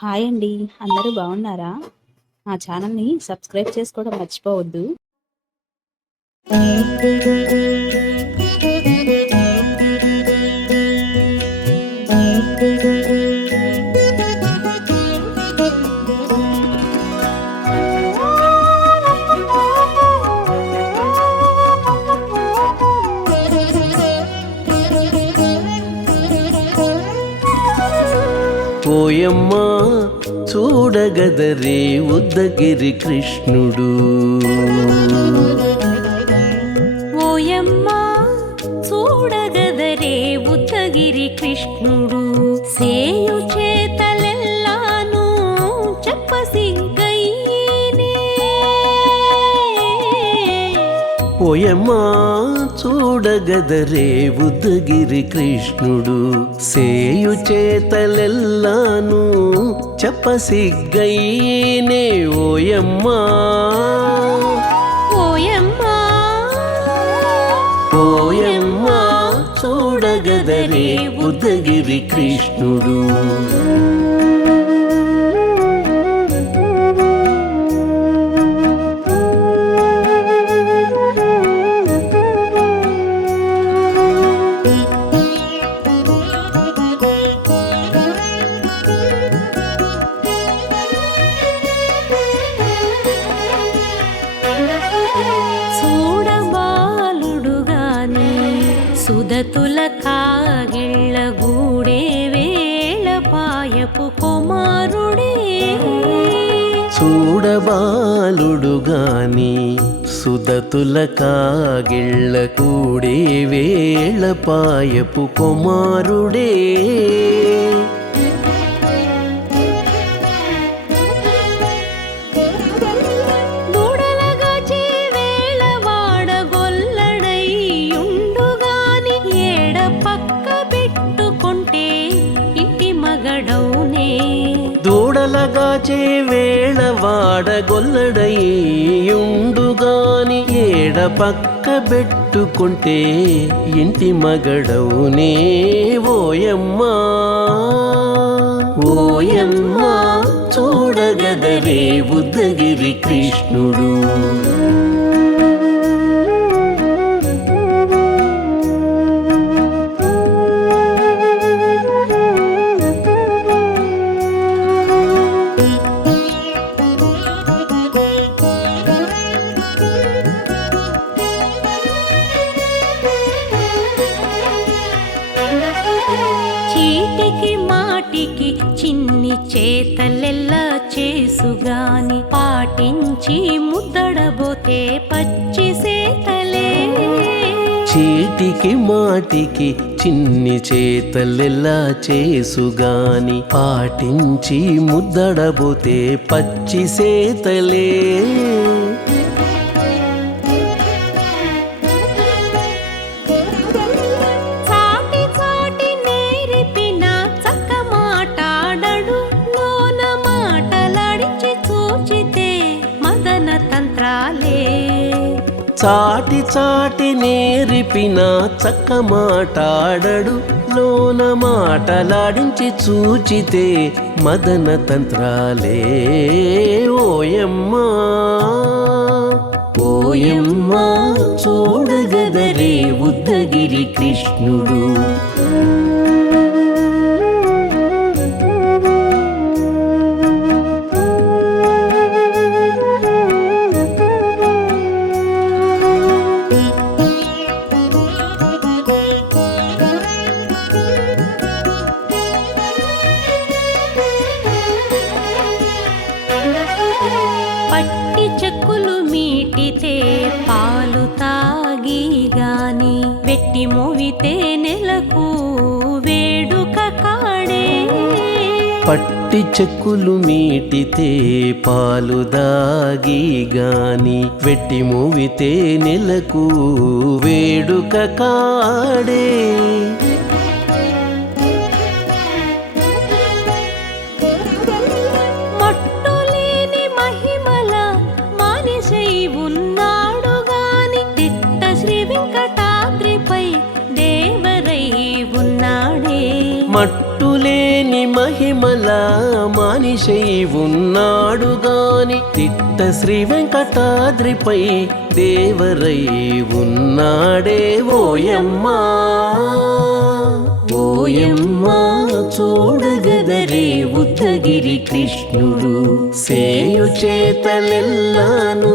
Hi అండి. అందరూ బాగున్నారా? మా ఛానల్‌ని సబ్స్క్రైబ్ చేసుకోవడం మర్చిపోవద్దు. ఓయమ్మా చూడగదరే ఉద్దగిరి కృష్ణుడు. ఓయమ్మా చూడగదరే ఉద్దగిరి కృష్ణుడు. సేయు చేతలెల్లాను చెప్పసిగ్గయ్యేనే. ఓయమ్మా చూడగదరే ఉద్దగిరి కృష్ణుడు. సేయు చేతలెల్లాను చెప్పసిగ్గయ్యేనే. ఓయమ్మా ఓయమ్మా ఓయమ్మా చూడగదరే ఉద్దగిరి కృష్ణుడు. చూడబాలుడుగాని సుదతుల కాగిళ్ళ గూడే వేళపాయపు కుమారుడే. చూడబాలుడుగాని సుదతుల కాగిళ్ళ కూడే వేళపాయపు కుమారుడే. దూడలగాచే వేళవాడ గొల్లడైయుండుగాని ఏడ పక్క పెట్టుకుంటే ఇంటి మగడౌనే. దూడలగాచే వేళవాడ గొల్లడయ్యుండుగాని ఏడ పక్క పెట్టుకుంటే ఇంటి మగడవునే. ఓయమ్మా ఓయమ్మా చూడగదరే ఉద్దగిరి కృష్ణుడు. చీటికి మాటికి చిన్ని చేతలెల్లా చేసుగాని పాటించి ముద్దడబోతే పచ్చి సేతలే. చీటికి మాటికి చిన్ని చేతలెల్లా చేసుగాని పాటించి ముద్దడబోతే పచ్చి సేతలే. చాటి చాటి నేర్పిన చక్క మాటాడడు లోన మాటలాడించి చూచితే మదన తంత్రాలే. చాటి చాటి నేర్పిన చక్క మాటాడడు లోన మాటలాడించి చూచితే మదన తంత్రాలే. ఓయమ్మా ఓయమ్మా చూడగదరే ఉద్దగిరి కృష్ణుడు. పట్టి చెక్కులు మీటితే పాలు తాగి గాని వెట్టి మోవితే నెలకు వేడుక కాడే. పట్టి చెక్కులు మీటితే పాలు దాగి గాని వెట్టి మూవితే నెలకు వేడుక కాడే. మట్టులేని మహిమల మానిసై ఉన్నాడు గాని తిట్ట శ్రీ వెంకటాద్రిపై దేవరై ఉన్నాడే. మట్టులేని మహిమల మానిషై ఉన్నాడు గాని తిట్ట శ్రీ వెంకటాద్రిపై దేవరై ఉన్నాడే ఓయమ్మా ఓయమ్మా చూడగదరే ఉద్దగిరి కృష్ణుడు సేయు చేతలెల్లాను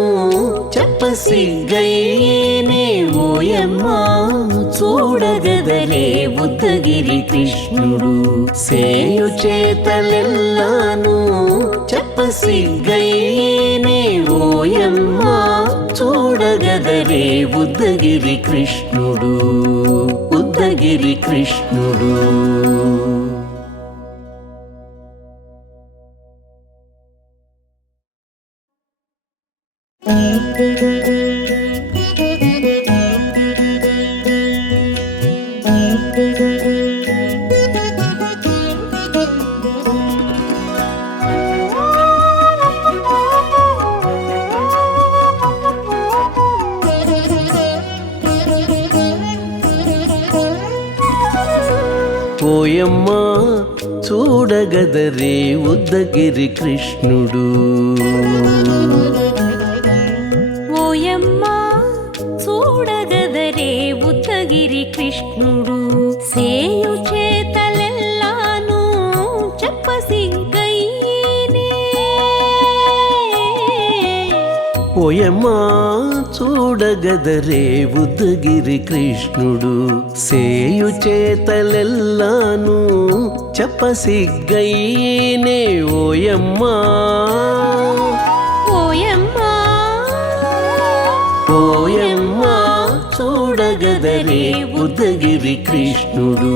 చెప్పసిగ్గయ్యేనే ఓయమ్మా చూడగదరే ఉద్దగిరి కృష్ణుడు సేయు చేతలెల్లాను చెప్పసిగ్గయ్యేనే ఓయమ్మా చూడగదరే ఉద్దగిరి కృష్ణుడు ఉద్దగిరి కృష్ణుడు. ఓయమ్మా చూడగదరే ఉద్దగిరి కృష్ణుడు ఓయమ్మా చూడగదరే ఉద్దగిరి కృష్ణుడు సేయు చేతలెల్లాను చెప్పసిగ్గయ్యేనే ఓయమ్మా చూడగదరే ఉద్దగిరి కృష్ణుడు సేయు చేతలెల్లాను చెప్పసిగ్గయ్యేనే ఓయమ్మా ఓయమ్మా ఓయమ్మా చూడగదరే ఉద్దగిరి కృష్ణుడు.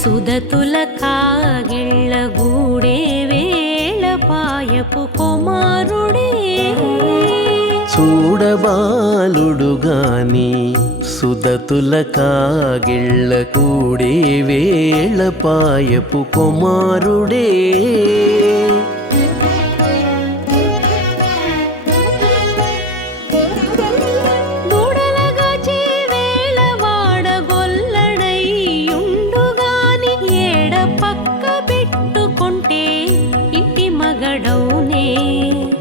సుదతుల కాగిళ్ళ గూడే వేళపాయపు కుమారుడే చూడబాలుడు గాని సుదతుల కాగిళ్ళ కూడే వేళపాయపు కుమారుడే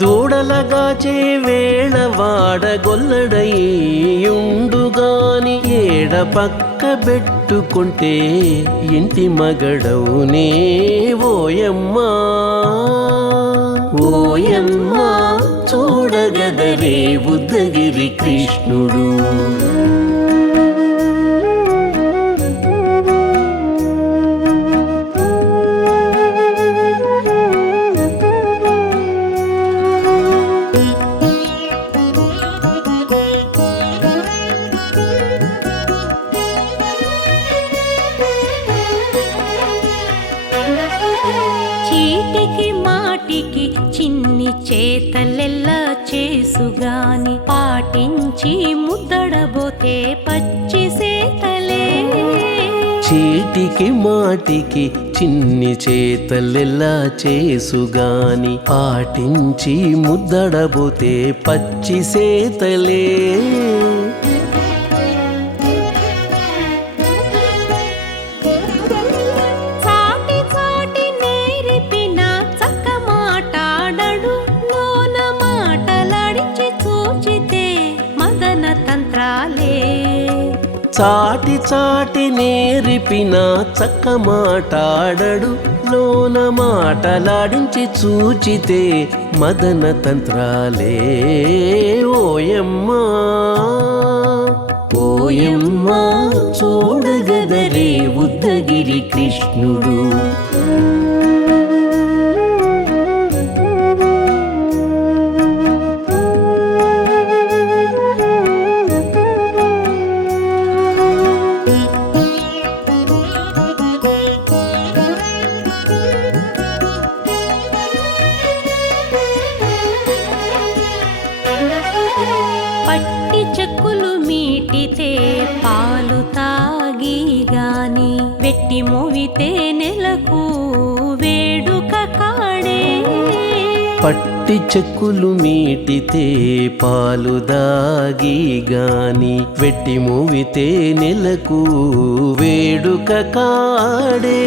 దూడలగాచే వేళ వాడగొల్లడయ్యుండుగాని ఏడ పక్క పెట్టుకుంటే ఇంటి మగడవునే ఓయమ్మా ఓయమ్మా చూడగదరే ఉద్దగిరి కృష్ణుడు. చీటికి మాటికి చిన్ని చేతలెల్లా చేసుగాని పాటించి ముద్దడబోతే పచ్చి సేతలే చీటికి మాటికి చిన్ని చేతలెల్లా చేసుగాని పాటించి ముద్దడబోతే పచ్చి సేతలే చాటి చాటి నేర్పిన చక్క మాటాడడు లోన మాటలాడించి చూచితే మదన తంత్రాలే ఓయమ్మా ఓయమ్మా చూడగదరే ఉద్దగిరి కృష్ణుడు. పాలు తాగి గాని వెట్టి మోవితే నెలకు వేడుక కాడే పట్టి చెక్కులు మీటితే పాలు దాగి గాని వెట్టి మూవితే నెలకు వేడుక కాడే